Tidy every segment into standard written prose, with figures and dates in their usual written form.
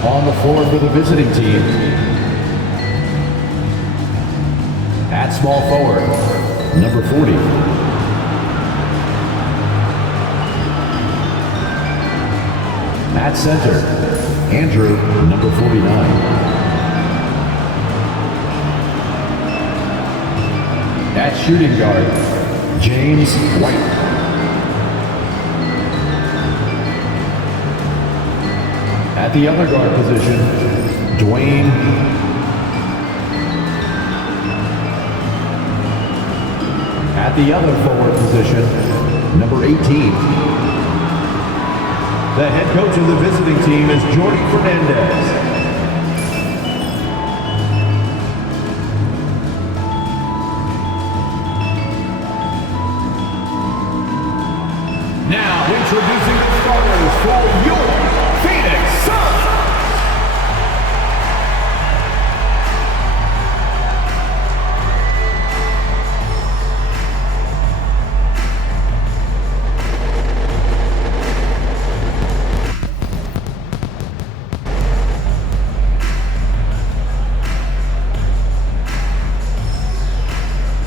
On the floor for the visiting team, at small forward, number 40. At center, Andrew, number 49. At shooting guard, James White. At the other guard position, Dwayne. At the other forward position, number 18. The head coach of the visiting team is Jordi Fernandez. Now introducing the starters for your Phoenix Suns.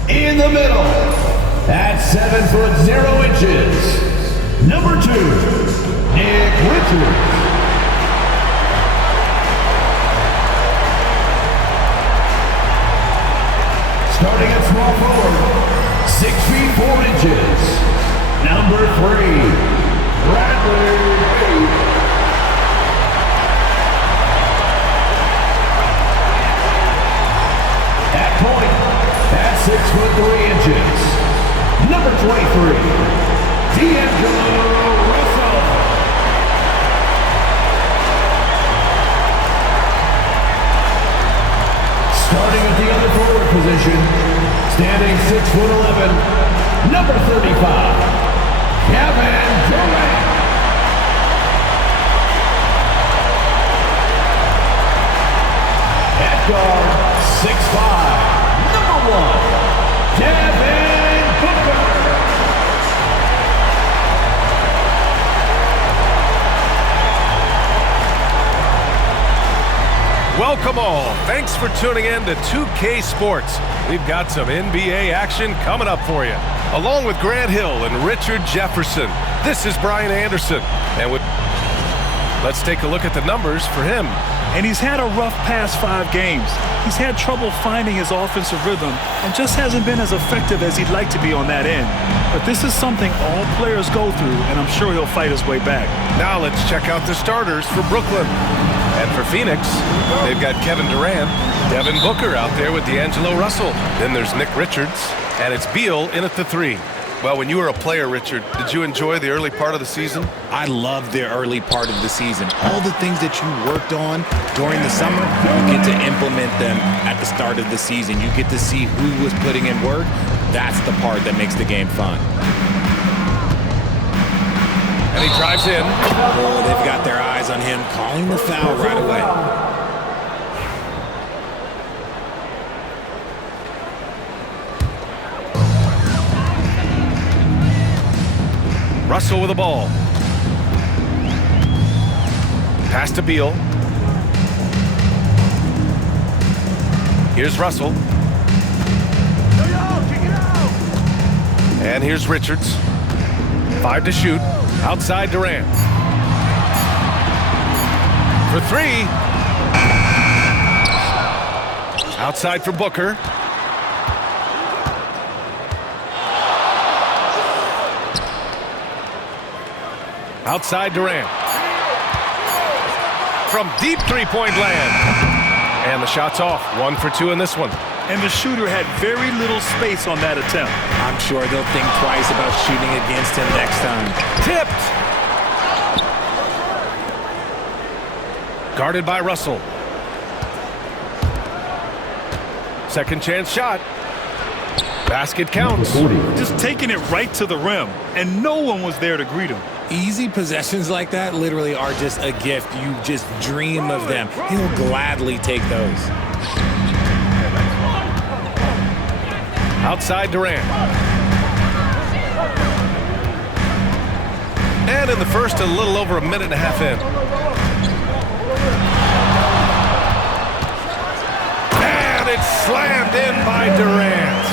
In the middle, at 7'0", number 2, Nick Richards. Starting at small forward, 6'4", number 3, Bradley Beal. At point, at 6'3", number 23, D'Angelo Russell. Starting at the other forward position, standing 6'11", number 35, Kevin Durant. At guard, 6'5", number 1, Devin Booker. Welcome all. Thanks for tuning in to 2K Sports. We've got some NBA action coming up for you. Along with Grant Hill and Richard Jefferson, this is Brian Anderson. And let's take a look at the numbers for him. And he's had a rough past 5 games. He's had trouble finding his offensive rhythm and just hasn't been as effective as he'd like to be on that end. But this is something all players go through, and I'm sure he'll fight his way back. Now let's check out the starters for Brooklyn. And for Phoenix, they've got Kevin Durant, Devin Booker out there with D'Angelo Russell. Then there's Nick Richards, and it's Beal in at the 3. Well, when you were a player, Richard, did you enjoy the early part of the season? I loved the early part of the season. All the things that you worked on during the summer, you get to implement them at the start of the season. You get to see who was putting in work. That's the part that makes the game fun. And he drives in. Oh, they've got their eyes on him, calling the foul right away. Russell with the ball. Pass to Beal. Here's Russell. And here's Richards. 5 to shoot. Outside Durant. For 3. Outside for Booker. Outside Durant. From deep three-point land. And the shot's off. 1 for 2 in this one. And the shooter had very little space on that attempt. I'm sure they'll think twice about shooting against him next time. Tipped. Guarded by Russell. Second chance shot. Basket counts. Just taking it right to the rim, and no one was there to greet him. Easy possessions like that literally are just a gift. You just dream of them. He'll gladly take those. Outside Durant. And in the first, a little over a minute and a half in. it's slammed in by Durant.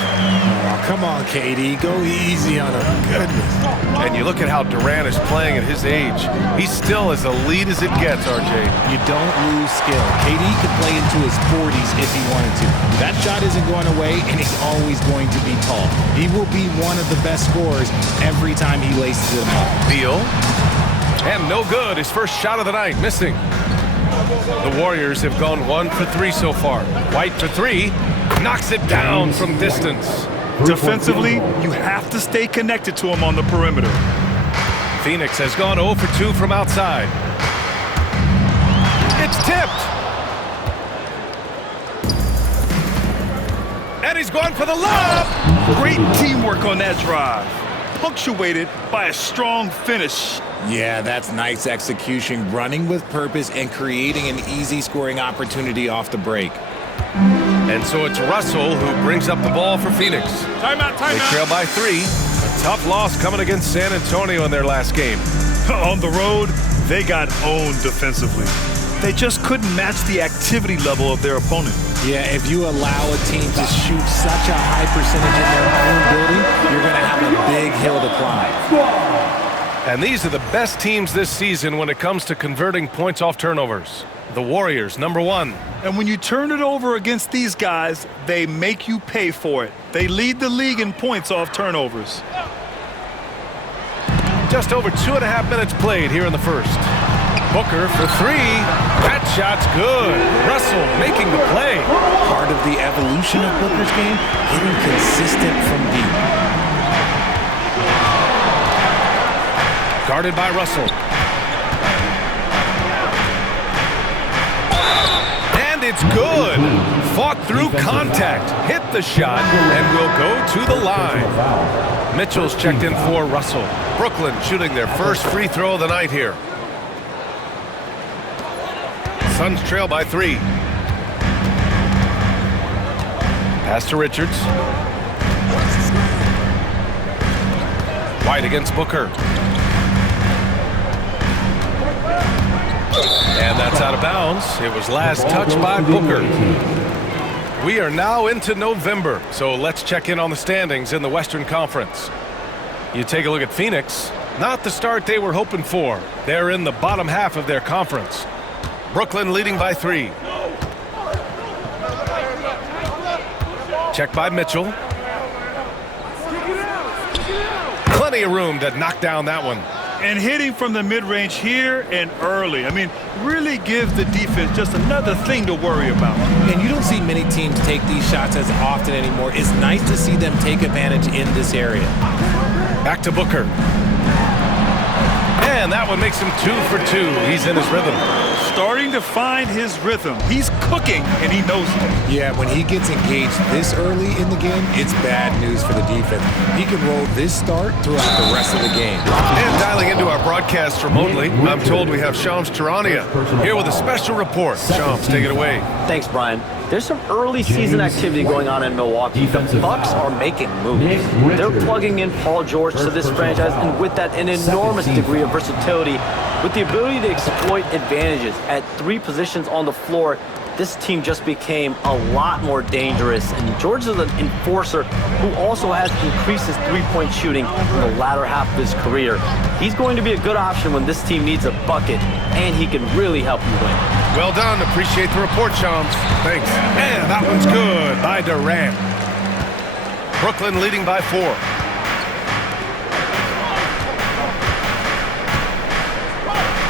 Oh, come on, KD. Go easy on him. Goodness. And you look at how Durant is playing at his age. He's still as elite as it gets, RJ. You don't lose skill. KD could play into his 40s if he wanted to. That shot isn't going away, and he's always going to be tall. He will be one of the best scorers every time he laces it up. Beal. And no good. His first shot of the night, missing. The Warriors have gone 1 for 3 so far. White for 3. Knocks it down from distance. Defensively, you have to stay connected to him on the perimeter. Phoenix has gone 0 for 2 from outside. It's tipped. And he's gone for the lob. Great teamwork on that drive, punctuated by a strong finish. Yeah, that's nice execution, running with purpose and creating an easy scoring opportunity off the break. And so it's Russell who brings up the ball for Phoenix. Timeout, They trail by 3. A tough loss coming against San Antonio in their last game. On the road, they got owned defensively. They just couldn't match the activity level of their opponent. Yeah, if you allow a team to shoot such a high percentage in their own building, you're going to have a big hill to climb. And these are the best teams this season when it comes to converting points off turnovers. The Warriors, number 1. And when you turn it over against these guys, they make you pay for it. They lead the league in points off turnovers. Just over 2.5 minutes played here in the first. Booker for 3. That shot's good. Russell making the play. Part of the evolution of Booker's game, getting consistent from deep. Guarded by Russell. And it's good. Fought through contact. Hit the shot and will go to the line. Mitchell's checked in for Russell. Brooklyn shooting their first free throw of the night here. Suns trail by 3. Pass to Richards. White against Booker. And that's out of bounds. It was last touched by Booker. We are now into November, so let's check in on the standings in the Western Conference. You take a look at Phoenix. Not the start they were hoping for. They're in the bottom half of their conference. Brooklyn leading by 3. Check by Mitchell. Plenty of room to knock down that one. And hitting from the mid-range here and early. I mean, really give the defense just another thing to worry about. And you don't see many teams take these shots as often anymore. It's nice to see them take advantage in this area. Back to Booker. And that one makes him 2 for 2. He's in his rhythm. Starting to find his rhythm. He's cooking, and he knows it. Yeah, when he gets engaged this early in the game, it's bad news for the defense. He can roll this start throughout the rest of the game. And dialing into our broadcast remotely, I'm told we have Shams Charania here with a special report. Shams, take it away. Thanks, Brian. There's some early season activity going on in Milwaukee. The Bucks are making moves. They're plugging in Paul George to this franchise, and with that, an enormous degree of versatility, with the ability to exploit advantages at 3 positions on the floor. This team just became a lot more dangerous, and George is an enforcer who also has increased his three-point shooting in the latter half of his career. He's going to be a good option when this team needs a bucket, and he can really help you win. Well done. Appreciate the report, Shams. Thanks. And that one's good by Durant. Brooklyn leading by 4.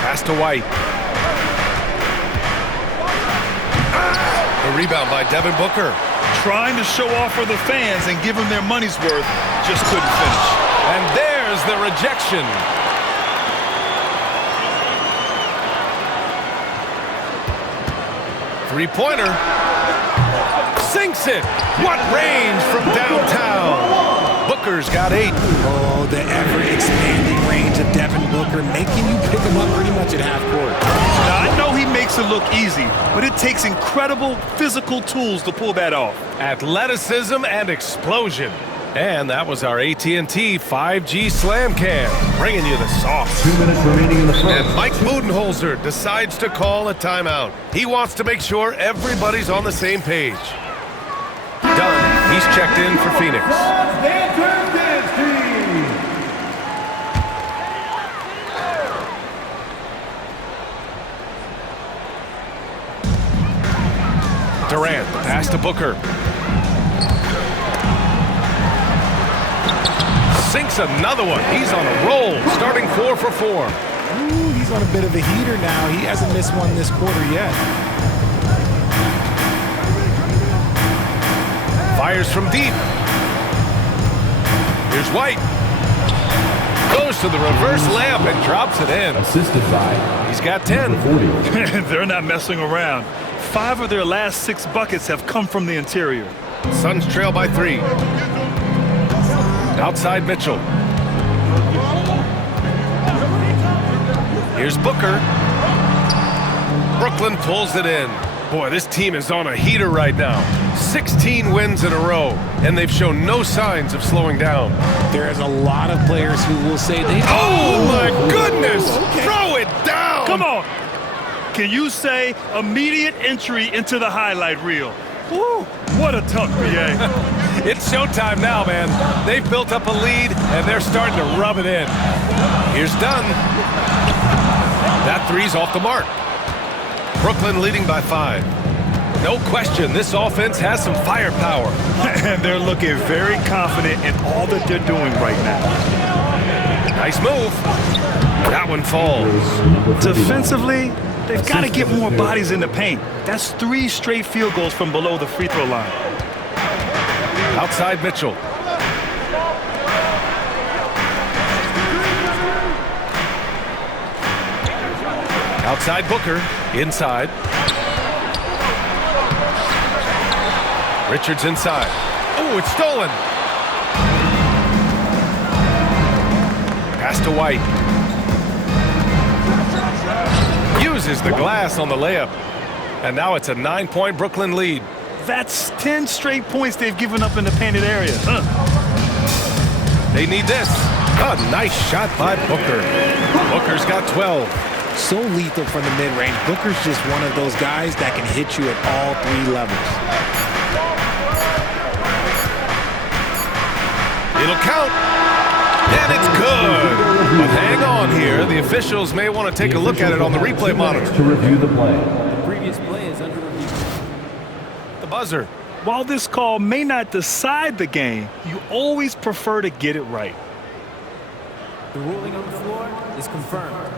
Pass to White. The rebound by Devin Booker. Trying to show off for the fans and give them their money's worth, just couldn't finish. And there's the rejection. Three-pointer. Sinks it. What range from downtown. Booker's got 8. Oh, the ever-expanding range of Devin Booker, making you pick him up pretty much at half court. Now, I know he makes it look easy, but it takes incredible physical tools to pull that off. Athleticism and explosion. And that was our AT&T 5G Slam Cam, bringing you the sauce. 2 minutes remaining in the first. And Mike Budenholzer decides to call a timeout. He wants to make sure everybody's on the same page. He's checked in for Phoenix. Durant, pass to Booker. Sinks another one. He's on a roll, starting 4 for 4. Ooh, he's on a bit of a heater now. He hasn't missed one this quarter yet. Fires from deep. Here's White. Goes to the reverse layup and drops it in. Assisted by He's got 10. number 40. They're not messing around. 5 of their last 6 buckets have come from the interior. Suns trail by 3. Outside Mitchell. Here's Booker. Brooklyn pulls it in. Boy, this team is on a heater right now. 16 wins in a row, and they've shown no signs of slowing down. There's a lot of players who will say they... Oh, my goodness! Throw it down! Come on. Can you say immediate entry into the highlight reel? Woo, what a tuck, BA. It's showtime now, man. They've built up a lead, and they're starting to rub it in. Here's Dunn. That three's off the mark. Brooklyn leading by 5. No question, this offense has some firepower. And they're looking very confident in all that they're doing right now. Nice move. That one falls. Number 39. Defensively, they've got to get more bodies in the paint. That's 3 straight field goals from below the free throw line. Outside Mitchell. Outside Booker. Inside. Richards inside. Oh, it's stolen. Pass to White. Uses the glass on the layup. And now it's a 9-point Brooklyn lead. That's 10 straight points they've given up in the painted area. They need this. A nice shot by Booker. Booker's got 12. So lethal from the mid-range. Booker's just one of those guys that can hit you at all 3 levels. It'll count. And it's good. But hang on here. The officials may want to take a look at it on the replay monitor. To review the play. The previous play is under review. The buzzer. While this call may not decide the game, you always prefer to get it right. The ruling on the floor is confirmed.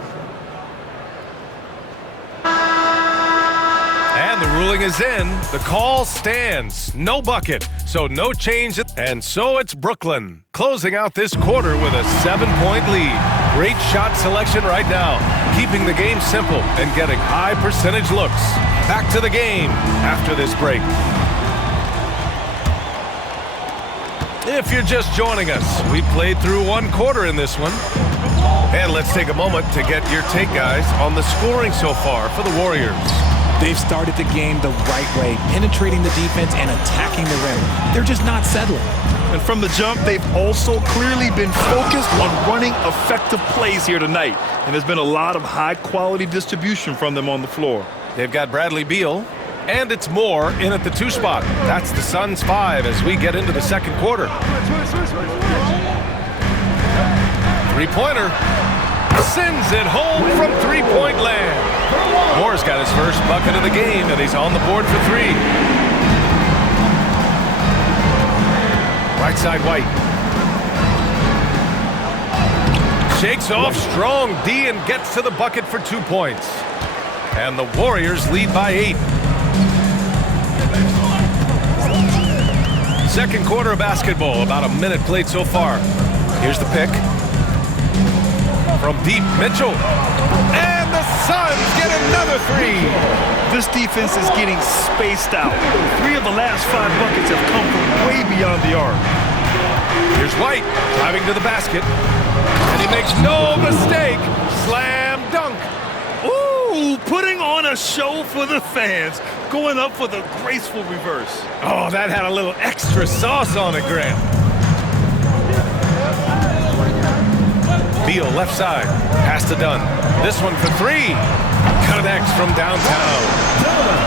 And the ruling is in. The call stands. No bucket, so no change. And so it's Brooklyn closing out this quarter with a 7-point lead. Great shot selection right now, keeping the game simple and getting high percentage looks. Back to the game after this break. If you're just joining us, we played through 1 quarter in this one. And let's take a moment to get your take, guys, on the scoring so far for the Warriors. They've started the game the right way, penetrating the defense and attacking the rim. They're just not settling. And from the jump, they've also clearly been focused on running effective plays here tonight. And there's been a lot of high-quality distribution from them on the floor. They've got Bradley Beal, and it's Moore in at the 2 spot. That's the Suns' 5 as we get into the second quarter. Three-pointer. Sends it home from three-point land. Moore's got his first bucket of the game, and he's on the board for 3. Right side White. Shakes off strong D and gets to the bucket for 2 points. And the Warriors lead by 8. Second quarter of basketball, about a minute played so far. Here's the pick. From deep, Mitchell. And the Suns get another 3. This defense is getting spaced out. 3 of the last 5 buckets have come from way beyond the arc. Here's White driving to the basket. And he makes no mistake. Slam dunk. Ooh, putting on a show for the fans. Going up for the graceful reverse. Oh, that had a little extra sauce on it, Graham. Beal left side. Pass to Dunn. This one for three. Connects from downtown.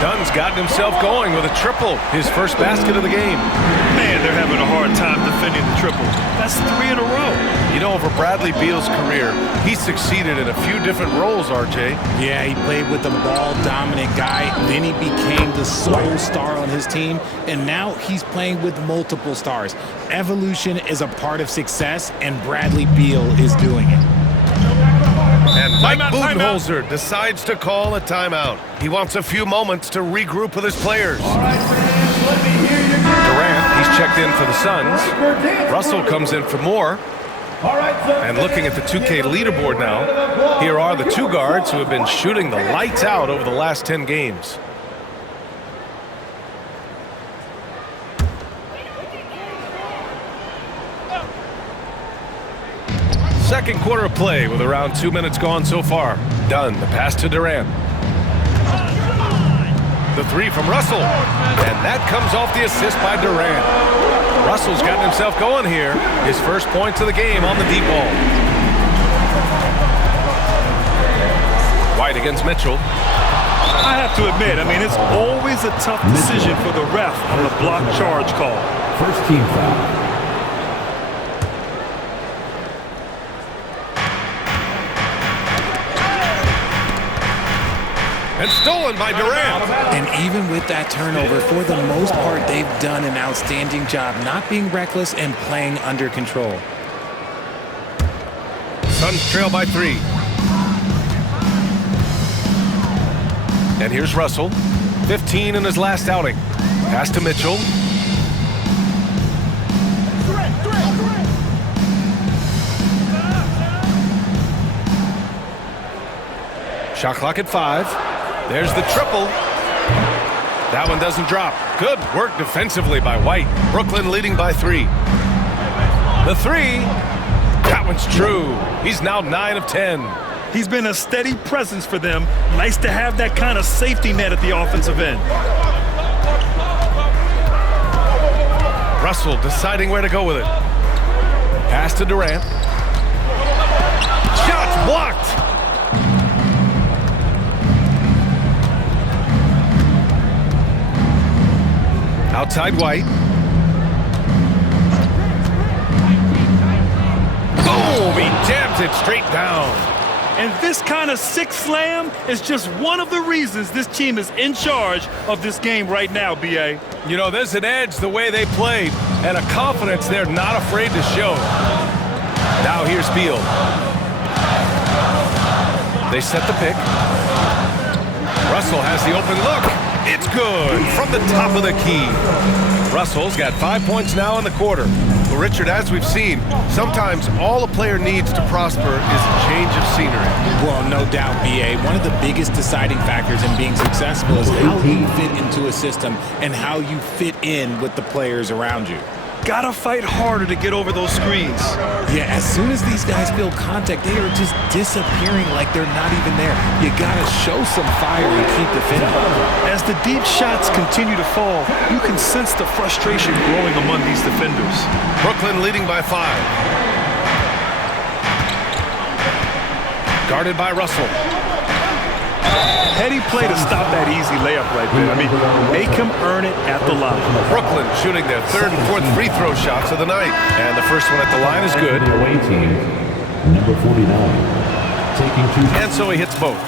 Dunn's gotten himself going with a triple, his first basket of the game. Man, they're having a hard time defending the triple. That's 3 in a row. You know, over Bradley Beal's career, he succeeded in a few different roles, RJ. Yeah, he played with a ball-dominant guy. Then he became the sole star on his team, and now he's playing with multiple stars. Evolution is a part of success, and Bradley Beal is doing it. And Mike Budenholzer decides to call a timeout. He wants a few moments to regroup with his players. Durant, he's checked in for the Suns. Russell comes in for more. And looking at the 2K leaderboard now, here are the two guards who have been shooting the lights out over the last 10 games. Second quarter of play with around 2 minutes gone so far. Dunn, the pass to Durant. The three from Russell. And that comes off the assist by Durant. Russell's gotten himself going here. His first points of the game on the deep ball. White against Mitchell. I have to admit, it's always a tough decision for the ref on the block charge call. First team foul. And stolen by Durant. And even with that turnover, for the most part, they've done an outstanding job not being reckless and playing under control. Suns trail by 3. And here's Russell. 15 in his last outing. Pass to Mitchell. Shot clock at 5. There's the triple. That one doesn't drop. Good work defensively by White. Brooklyn leading by 3. The 3. That one's true. He's now 9 of 10. He's been a steady presence for them. Nice to have that kind of safety net at the offensive end. Russell deciding where to go with it. Pass to Durant. Shots blocked. Outside White. Boom! He jams it straight down. And this kind of six slam is just one of the reasons this team is in charge of this game right now, B.A. You know, there's an edge the way they played and a confidence they're not afraid to show. Now here's Beal. They set the pick. Russell has the open look. It's good from the top of the key. Russell's got 5 points now in the quarter. Well, Richard, as we've seen, sometimes all a player needs to prosper is a change of scenery. Well, no doubt, B.A. One of the biggest deciding factors in being successful is how you fit into a system and how you fit in with the players around you. Gotta fight harder to get over those screens. Yeah, as soon as these guys feel contact, they are just disappearing like they're not even there. You gotta show some fire and keep defending. As the deep shots continue to fall, you can sense the frustration growing among these defenders. Brooklyn leading by 5. Guarded by Russell. Heady play to stop that easy layup right there. Make him earn it at the line. Brooklyn shooting their 3rd and 4th free throw shots of the night. And the first one at the line is good. The away team, number 49, taking 2. And so he hits both.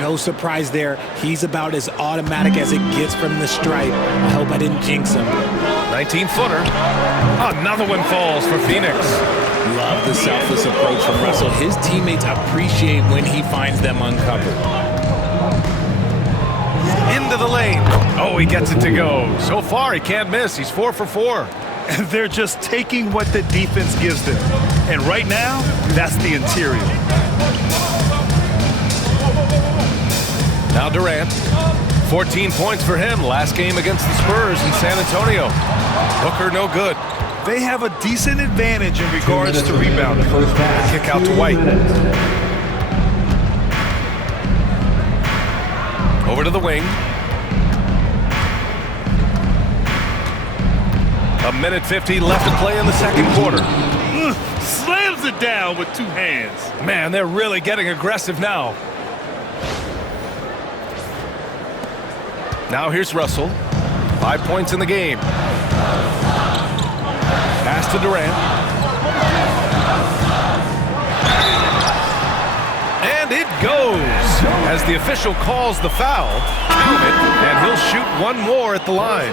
No surprise there. He's about as automatic as it gets from the stripe. I hope I didn't jinx him. 19-footer. Another one falls for Phoenix. Love the selfless approach from Russell. His teammates appreciate when he finds them uncovered. Into the lane. Oh, he gets it to go. So far, he can't miss. He's 4 for 4. And they're just taking what the defense gives them. And right now, that's the interior. Now Durant. 14 points for him last game against the Spurs in San Antonio. Booker no good. They have a decent advantage in regards to rebounding. Kick out to White. Over to the wing. A minute 50 left to play in the second quarter. Slams it down with 2 hands. Man, they're really getting aggressive now. Now here's Russell. 5 points in the game. Pass to Durant. And it goes as the official calls the foul. Count it, and he'll shoot one more at the line.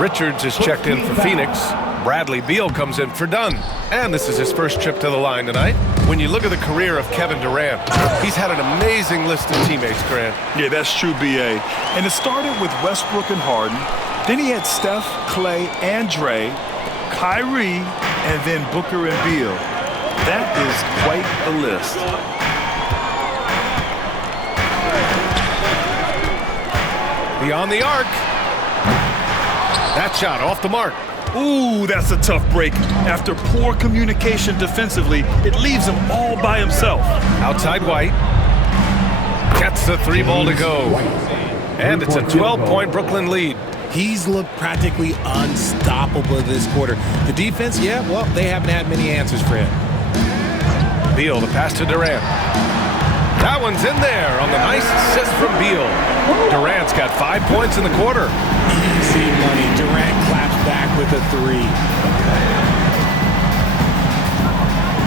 Richards is checked in for Phoenix. Bradley Beal comes in for Dunn. And this is his first trip to the line tonight. When you look at the career of Kevin Durant, he's had an amazing list of teammates, Grant. Yeah, that's true, B.A. And it started with Westbrook and Harden. Then he had Steph, Clay, and Dre, Kyrie, and then Booker and Beal. That is quite a list. Beyond the arc. That shot off the mark. Ooh, that's a tough break. After poor communication defensively, it leaves him all by himself. Outside White. Gets the 3 ball to go. And it's a 12-point Brooklyn lead. He's looked practically unstoppable this quarter. The defense, yeah, well, they haven't had many answers for him. Beal, the pass to Durant. That one's in there on the nice assist from Beal. Durant's got 5 points in the quarter. Easy money. Durant claps back with a 3.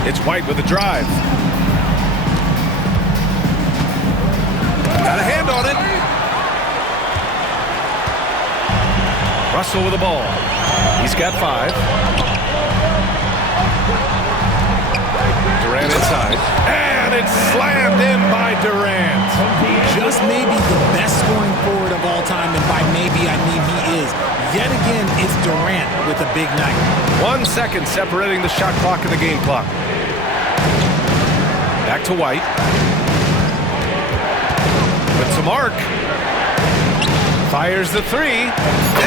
It's White with a drive. Got a hand on it. Russell with the ball. He's got 5. Durant inside. And it's slammed in by Durant. Just maybe the best scoring forward of all time, and by maybe I mean he is. Yet again, it's Durant with a big night. 1 second separating the shot clock and the game clock. Back to White. With some arc. Fires the 3.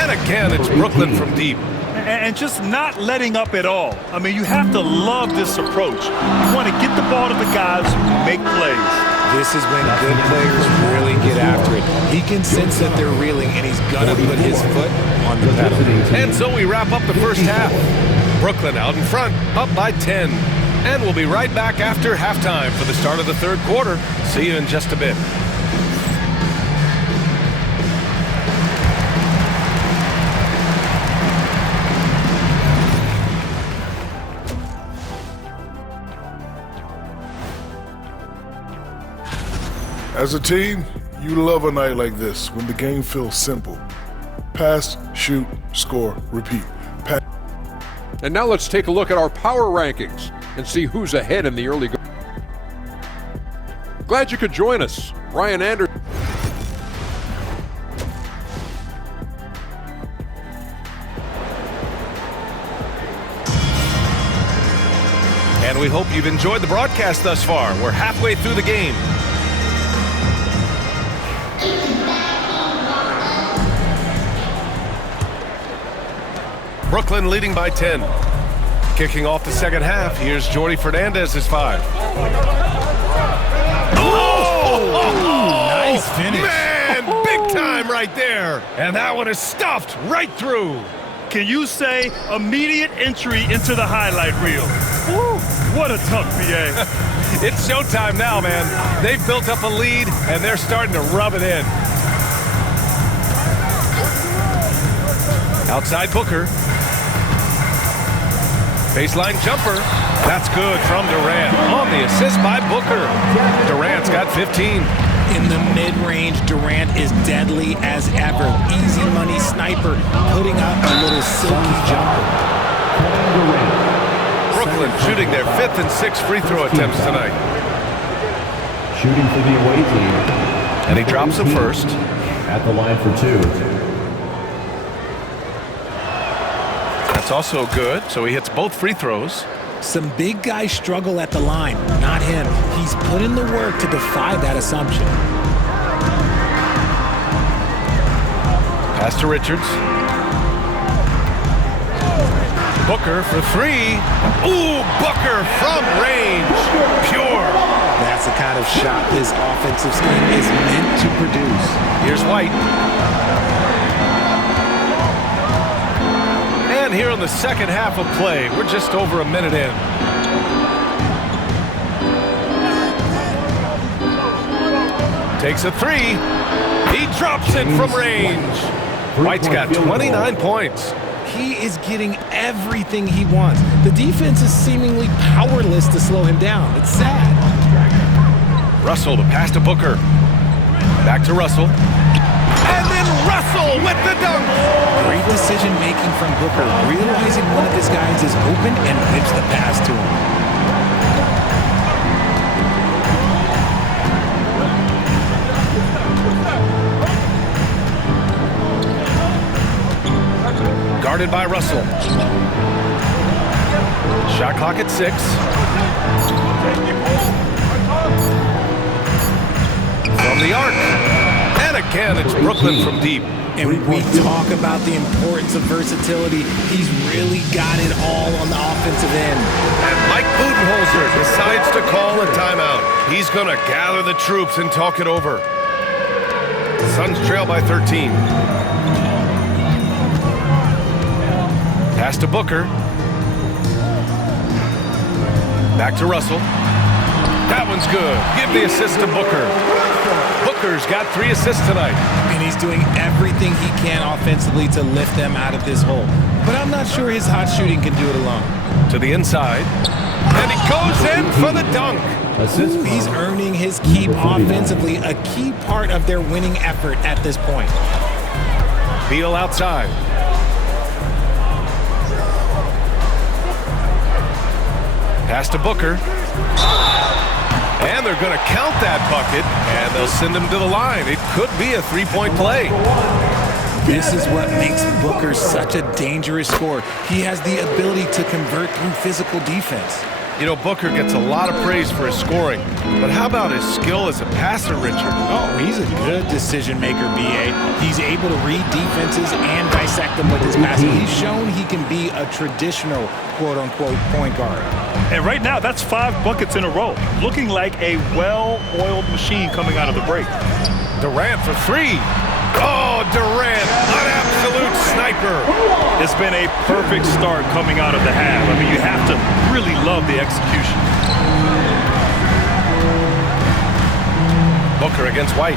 And again, it's Brooklyn from deep. And just not letting up at all. I mean, you have to love this approach. You want to get the ball to the guys who make plays. This is when good players really get after it. He can sense that they're reeling, and he's going to put his foot on the pedal. And so we wrap up the first half. Brooklyn out in front, up by 10. And we'll be right back after halftime for the start of the third quarter. See you in just a bit. As a team, you love a night like this when the game feels simple. Pass, shoot, score, repeat. And now let's take a look at our power rankings and see who's ahead in the early go. Glad you could join us. Ryan Anderson. And we hope you've enjoyed the broadcast thus far. We're halfway through the game. Brooklyn leading by 10. Kicking off the second half, here's Jordi Fernandez's 5. Oh! Nice finish. Man, big time right there. And that one is stuffed right through. Can you say immediate entry into the highlight reel? Woo, what a tough BA. It's showtime now, man. They've built up a lead, and they're starting to rub it in. Outside Booker. Baseline jumper. That's good from Durant. On the assist by Booker. Durant's got 15. In the mid-range, Durant is deadly as ever. Easy money sniper, putting up a little silky jumper. Brooklyn shooting their 5th and 6th free throw attempts tonight. Shooting for the away team. And he drops the first. At the line for 2. That's also good, so he hits both free throws. Some big guys struggle at the line, not him. He's put in the work to defy that assumption. Pass to Richards. Booker for 3. Ooh, Booker from range. Pure. That's the kind of shot this offensive scheme is meant to produce. Here's White. And here in the second half of play, we're just over a minute in. Takes a three. He drops it from range. White's got 29 points. He is getting everything he wants. The defense is seemingly powerless to slow him down. It's sad. Russell to pass to Booker. Back to Russell. And then Russell with the dunk. Great decision making from Booker, realizing one of his guys is open and whips the pass to him. Guarded by Russell. Shot clock at 6. From the arc. And again, it's Brooklyn from deep. And we talk about the importance of versatility. He's really got it all on the offensive end. And Mike Budenholzer decides to call a timeout. He's going to gather the troops and talk it over. The Suns trail by 13. Pass to Booker. Back to Russell. That one's good. Give the assist to Booker. Booker's got 3 assists tonight. And he's doing everything he can offensively to lift them out of this hole. But I'm not sure his hot shooting can do it alone. To the inside. And he goes in for the dunk. He's earning his keep offensively, a key part of their winning effort at this point. Beal outside. Pass to Booker. And they're going to count that bucket, and they'll send him to the line. It could be a three-point play. This is what makes Booker such a dangerous scorer. He has the ability to convert through physical defense. You know, Booker gets a lot of praise for his scoring, but how about his skill as a passer, Richard? Oh, he's a good decision maker, B.A. He's able to read defenses and dissect them with his passing. He's shown he can be a traditional, quote-unquote, point guard. And right now, that's 5 buckets in a row, looking like a well-oiled machine coming out of the break. Durant for 3. Oh, Durant, an absolute sniper. It's been a perfect start coming out of the half. I mean, you have to really love the execution. Booker against White.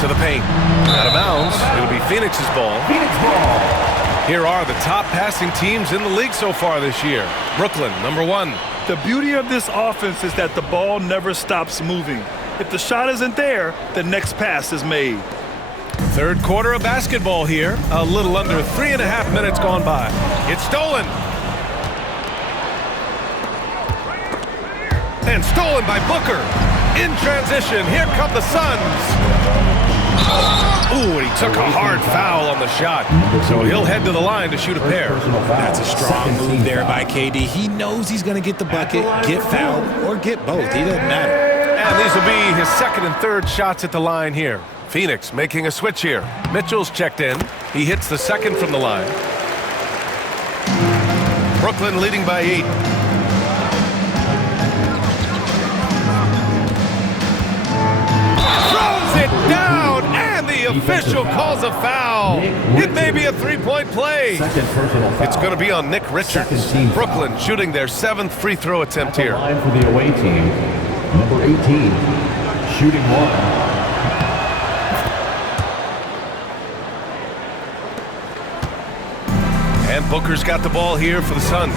To the paint. Out of bounds. It'll be Phoenix's ball. Here are the top passing teams in the league so far this year. Brooklyn, number 1. The beauty of this offense is that the ball never stops moving. If the shot isn't there, the next pass is made. Third quarter of basketball here. A little under 3.5 minutes gone by. It's stolen. And stolen by Booker. In transition, here come the Suns. Ooh, and he took a hard foul on the shot. So he'll head to the line to shoot a pair. That's a strong move there by KD. He knows he's going to get the bucket, get fouled, or get both. He doesn't matter. And these will be his second and third shots at the line here. Phoenix making a switch here. Mitchell's checked in. He hits the second from the line. Brooklyn leading by 8. Throws it down, and the official calls a foul. It may be a three-point play. It's going to be on Nick Richards. Brooklyn shooting their 7th free throw attempt here. Line for the away team, number 18, shooting 1. And Booker's got the ball here for the Suns.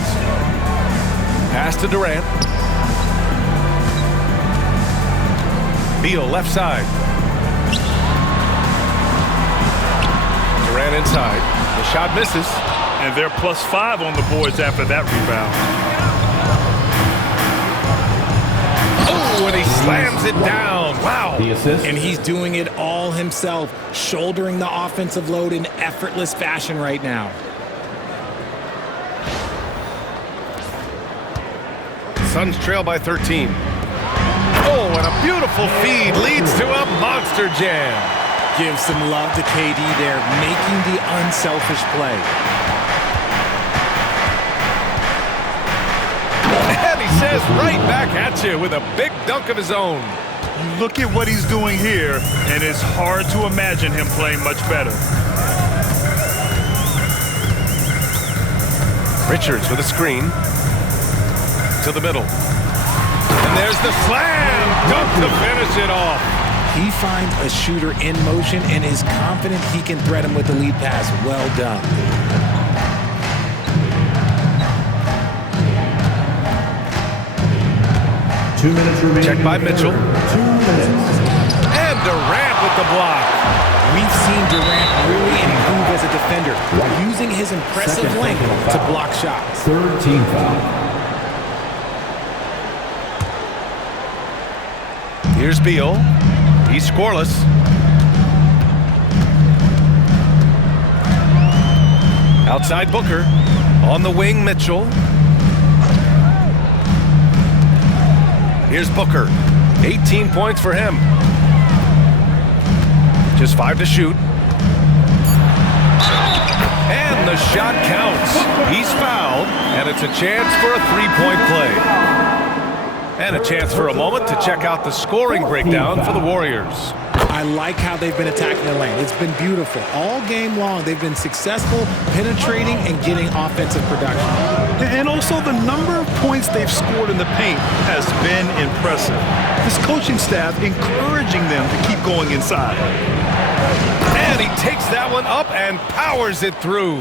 Pass to Durant. Beal left side. Durant inside. The shot misses. And they're +5 on the boards after that rebound. Oh, and he slams it down. Wow. The assist. And he's doing it all himself, shouldering the offensive load in effortless fashion right now. Suns trail by 13. Oh, and a beautiful feed leads to a monster jam. Give some love to KD there, making the unselfish play. And he says right back at you with a big dunk of his own. Look at what he's doing here, and it's hard to imagine him playing much better. Richards with a screen. To the middle. And there's the slam dunk to finish it off. He finds a shooter in motion and is confident he can thread him with the lead pass. Well done. 2 minutes remaining. Check by Mitchell. 2 minutes. And Durant with the block. We've seen Durant really improve as a defender, using his impressive length to block shots. Third team foul. Here's Beal. He's scoreless. Outside Booker. On the wing, Mitchell. Here's Booker. 18 points for him. Just 5 to shoot. And the shot counts. He's fouled, and it's a chance for a three-point play. And a chance for a moment to check out the scoring breakdown for the Warriors. I like how they've been attacking the lane. It's been beautiful. All game long, they've been successful penetrating and getting offensive production. And also the number of points they've scored in the paint has been impressive. This coaching staff encouraging them to keep going inside. And he takes that one up and powers it through.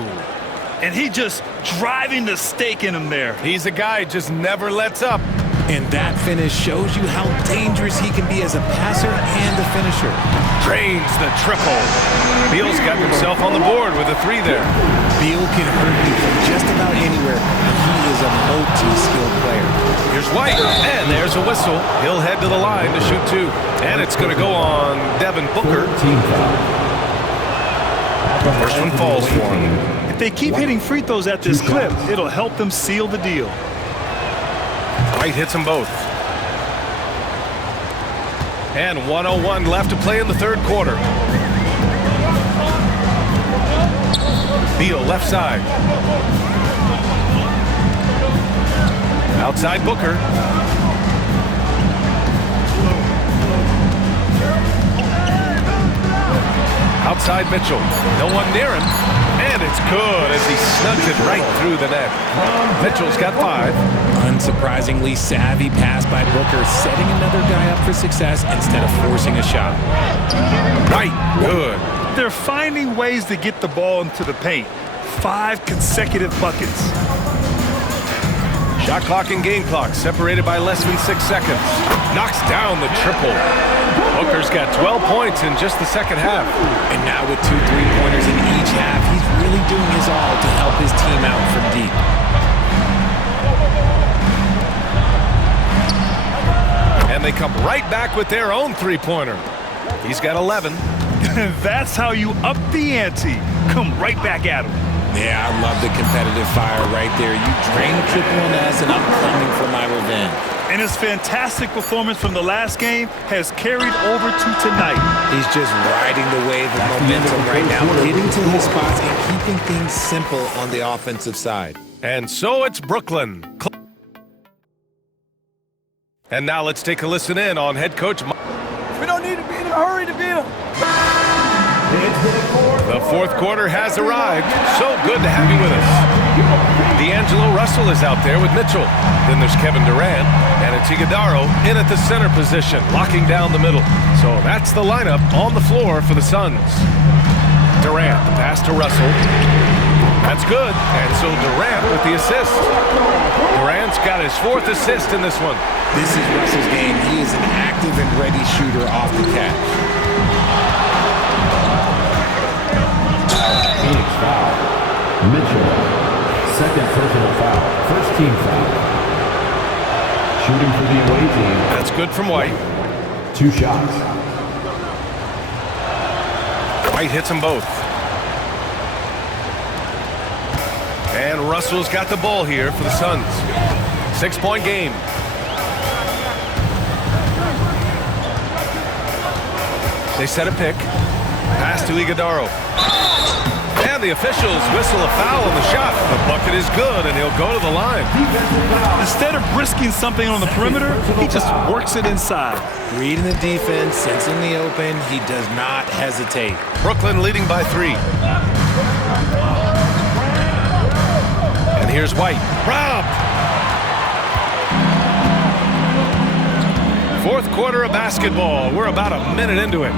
And he just driving the stake in him there. He's a guy who just never lets up. And that finish shows you how dangerous he can be as a passer and a finisher. Drains the triple. Beal's got himself on the board with a three there. Beal can hurt you from just about anywhere. He is a multi-skilled player. Here's White, and there's a whistle. He'll head to the line to shoot two. And it's going to go on Devin Booker. Team foul. First one falls for him. If they keep hitting free throws at this clip, it'll help them seal the deal. White hits them both. And 1:01 left to play in the third quarter. Beal left side. Outside Booker. Outside Mitchell. No one near him. And it's good as he snugs it right through the net. Mitchell's got 5. Unsurprisingly savvy pass by Booker, setting another guy up for success instead of forcing a shot. Right, good. They're finding ways to get the ball into the paint. 5 consecutive buckets. Shot clock and game clock separated by less than 6 seconds. Knocks down the triple. Booker's got 12 points in just the second half. And now with 2 3-pointers in each half, he's really doing his all to help his team out from deep. And they come right back with their own three-pointer. He's got 11. That's how you up the ante. Come right back at him. Yeah, I love the competitive fire right there. You drain a triple on us, and I'm coming for my revenge. And his fantastic performance from the last game has carried over to tonight. He's just riding the wave of momentum right now, getting to his spots and keeping things simple on the offensive side. And so it's Brooklyn. And now let's take a listen in on head coach. We don't need to be in a hurry to beat them. The fourth quarter has arrived. So good to have you with us. D'Angelo Russell is out there with Mitchell. Then there's Kevin Durant, and it's Iguodala in at the center position, locking down the middle. So that's the lineup on the floor for the Suns. Durant, the pass to Russell. That's good, and so Durant with the assist. Durant's got his 4th assist in this one. This is Russell's game. He is an active and ready shooter off the catch. Phoenix foul. Mitchell. Second personal foul. First team foul. Shooting for the away team. That's good from White. 2 shots. White hits them both. And Russell's got the ball here for the Suns. 6-point game. They set a pick. Pass to Iguodala. And the officials whistle a foul on the shot. The bucket is good, and he'll go to the line. Instead of risking something on the perimeter, he just works it inside. Reading the defense, sensing the open, he does not hesitate. Brooklyn leading by 3. And here's White. Robbed. Fourth quarter of basketball. We're about a minute into it.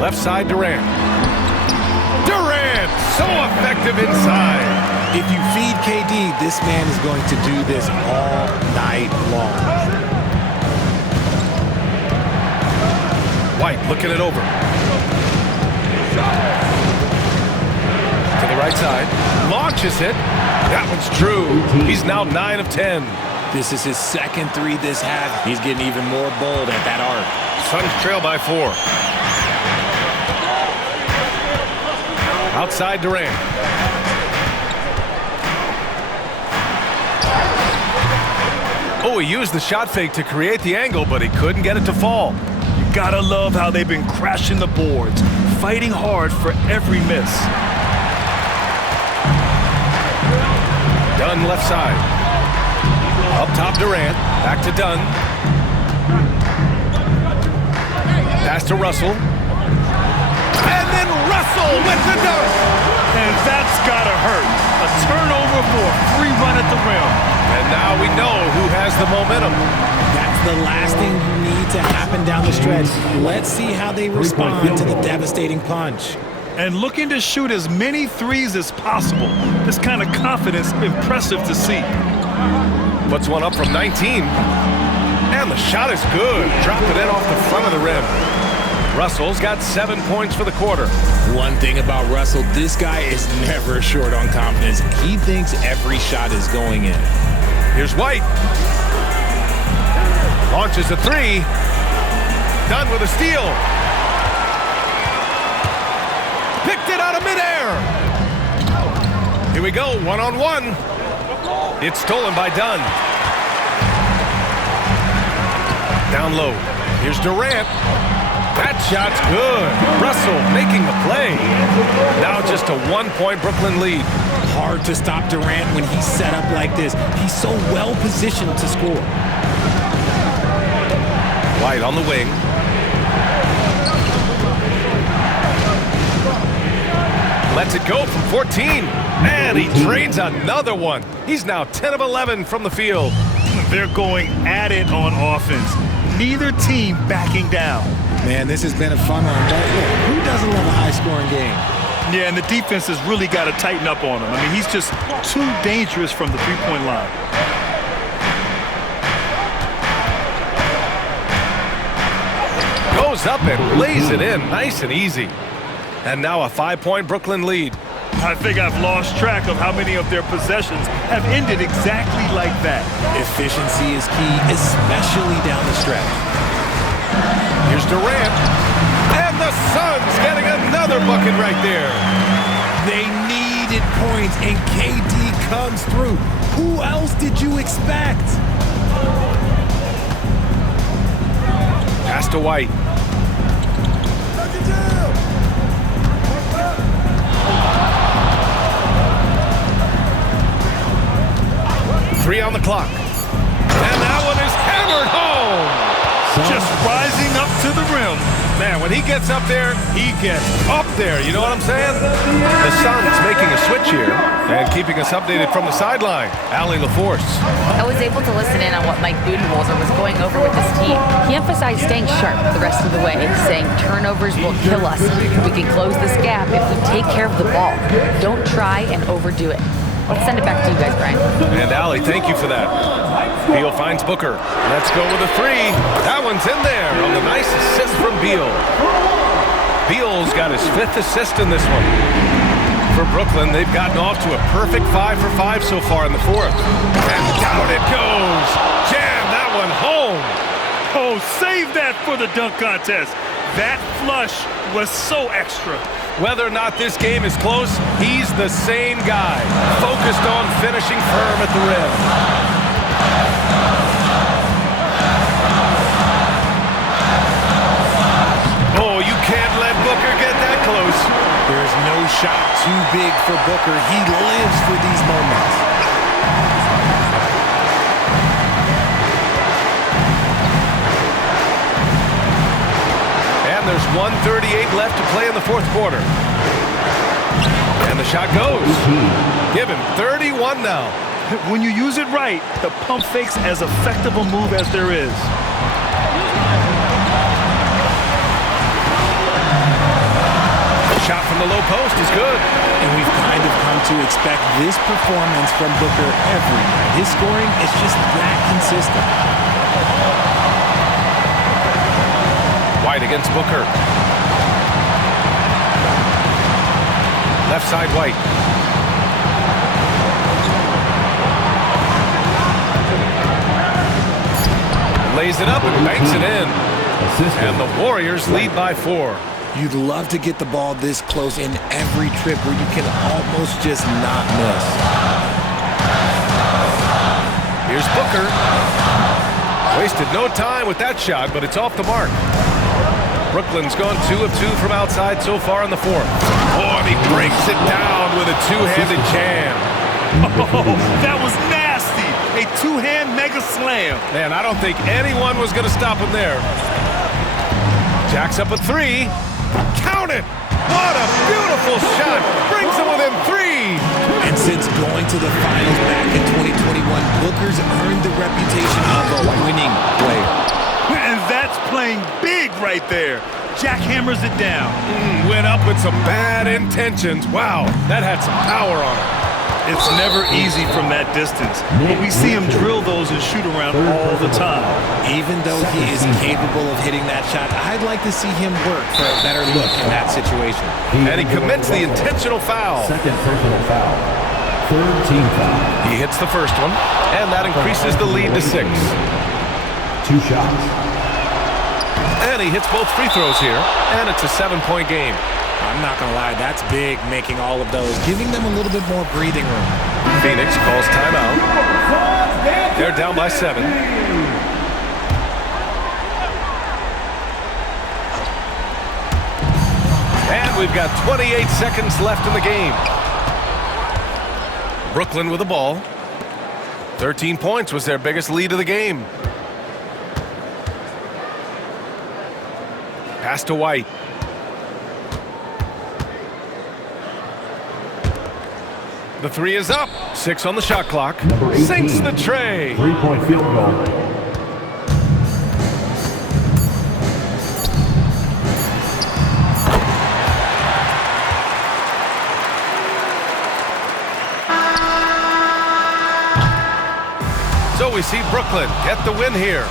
Left side, Durant. Durant, so effective inside. If you feed KD, this man is going to do this all night long. White looking it over. To the right side. Launches it. That one's true. He's now 9 of 10. This is his second three this half. He's getting even more bold at that arc. Suns trail by 4. Outside Durant. Oh, he used the shot fake to create the angle, but he couldn't get it to fall. You gotta love how they've been crashing the boards, fighting hard for every miss. Dunn left side. Up top Durant. Back to Dunn. Pass to Russell. And then Russell with the dunk. And that's gotta hurt. A turnover for a free run at the rim. And now we know who has the momentum. That's the last thing you need to happen down the stretch. Let's see how they respond to the devastating punch. And looking to shoot as many threes as possible. This kind of confidence, impressive to see. Puts one up from 19. And the shot is good. Dropped it in off the front of the rim. Russell's got 7 points for the quarter. One thing about Russell, this guy is never short on confidence. He thinks every shot is going in. Here's White. Launches a 3. Dunn with a steal. Picked it out of midair. Here we go, one-on-one. It's stolen by Dunn. Down low. Here's Durant. That shot's good. Russell making the play. Now just a 1-point Brooklyn lead. Hard to stop Durant when he's set up like this. He's so well positioned to score. White on the wing. Lets it go from 14. And he drains another one. He's now 10 of 11 from the field. They're going at it on offense. Neither team backing down. Man, this has been a fun one, but yeah, who doesn't love a high-scoring game? Yeah, and the defense has really got to tighten up on him. I mean, he's just too dangerous from the three-point line. Goes up and lays it in, nice and easy. And now a 5-point Brooklyn lead. I think I've lost track of how many of their possessions have ended exactly like that. Efficiency is key, especially down the stretch. Here's Durant. And the Suns getting another bucket right there. They needed points, and KD comes through. Who else did you expect? Pass to White. 3 on the clock. And that one is hammered home. Just rising up to the rim. Man, when he gets up there, he gets up there. You know what I'm saying? The Suns making a switch here and keeping us updated from the sideline. Allie LaForce. I was able to listen in on what Mike Budenholzer was going over with this team. He emphasized staying sharp the rest of the way, saying turnovers will kill us. We can close this gap if we take care of the ball. Don't try and overdo it. Let's send it back to you guys, Brian. And Allie, thank you for that. Beal finds Booker. Let's go with a 3. That one's in there on the nice assist from Beal. Beal's got his 5th assist in this one. For Brooklyn, they've gotten off to a perfect 5 for 5 so far in the 4th. And down it goes. Jam that one home. Oh, save that for the dunk contest. That flush was so extra. Whether or not this game is close, he's the same guy, focused on finishing firm at the rim. Oh, you can't let Booker get that close. There's no shot too big for Booker. He lives for these moments. There's 1:38 left to play in the 4th quarter. And the shot goes. Give him 31 now. When you use it right, the pump fake's as effective a move as there is. Shot from the low post is good. And we've kind of come to expect this performance from Booker every night. His scoring is just that consistent. White against Booker. Left side White. Lays it up and banks it in. And the Warriors lead by 4. You'd love to get the ball this close in every trip where you can almost just not miss. Here's Booker. Wasted no time with that shot, but it's off the mark. Brooklyn's gone 2 of 2 from outside so far in the 4th. Oh, and he breaks it down with a two-handed jam. Oh, that was nasty. A two-hand mega slam. Man, I don't think anyone was going to stop him there. Jacks up a 3. Count it! What a beautiful shot! Brings him within 3! And since going to the finals back in 2021, Booker's earned the reputation of a winning player. And that's playing big right there. Jack hammers it down. Went up with some bad intentions. Wow, that had some power on it. It's never easy from that distance, but we see him drill those and shoot around all the time. Even though he is capable of hitting that shot, I'd like to see him work for a better look in that situation. And he commits the intentional foul. Second personal foul. Third team foul. He hits the first one, and that increases the lead to 6. 2 shots. And he hits both free throws here, and it's a 7-point game. I'm not going to lie, that's big, making all of those, giving them a little bit more breathing room. Phoenix calls timeout. They're down by 7. And we've got 28 seconds left in the game. Brooklyn with the ball. 13 points was their biggest lead of the game. Pass to White. The 3 is up. 6 on the shot clock. Sinks the tray. 3-point field goal. So we see Brooklyn get the win here.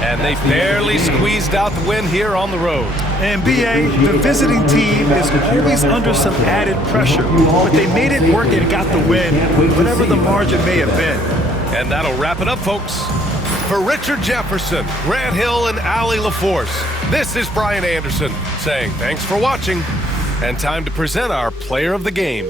And they barely squeezed out the win here on the road. And B.A., the visiting team is always under some added pressure, but they made it work and got the win, whatever the margin may have been. And that'll wrap it up, folks. For Richard Jefferson, Grant Hill, and Allie LaForce, this is Brian Anderson saying thanks for watching and time to present our player of the game.